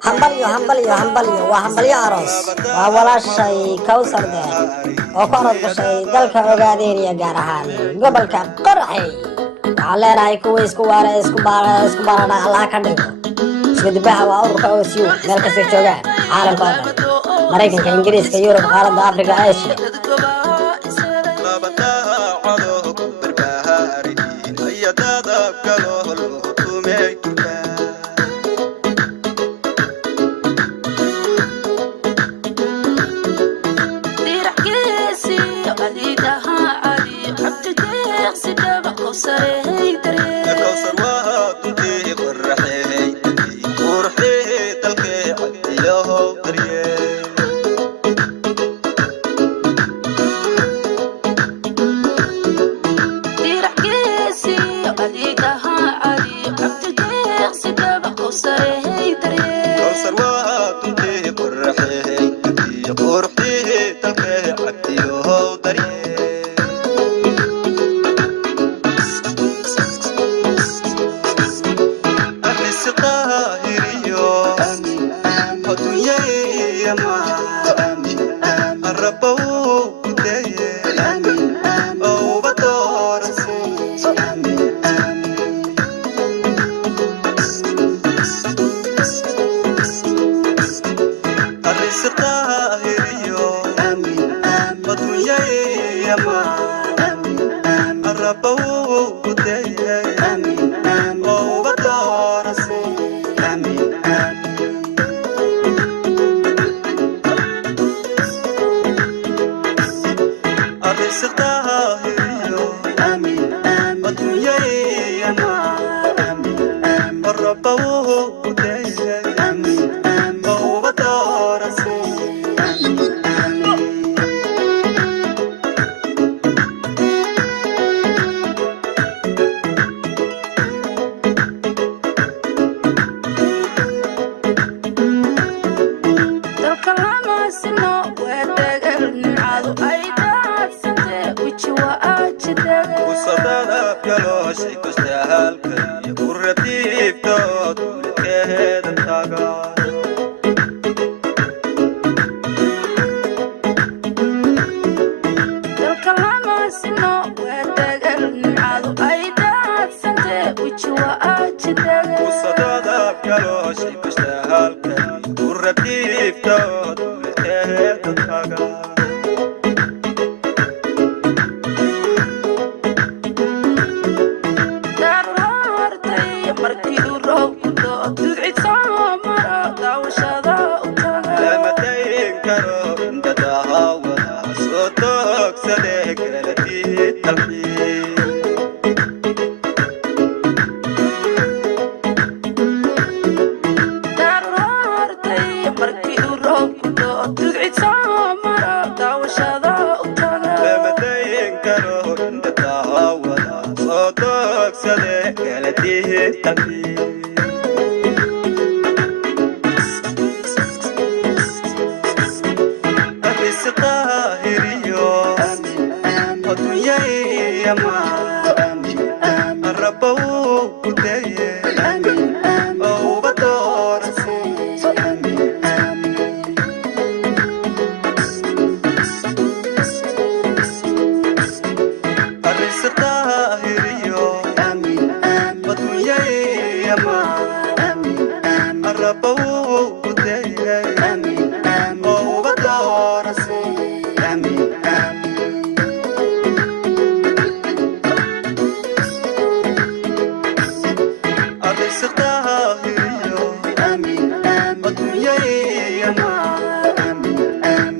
hambalyo waa hambalyo aroos waa walaashay Kawsar Deer oo ka orod gashay dalka Ogaadeniya gaar ahaan gobolka Qorxay waxaa leenahay kuwa isku baara Allah ka dhigo isku dibaha waa ururka OSU meel kasta joogaan caalamka oo dhan Mareykanka Ingiriiska Yurub qaaradda Afrika Aasiya Amin, amin, amin, amin, amin, amin,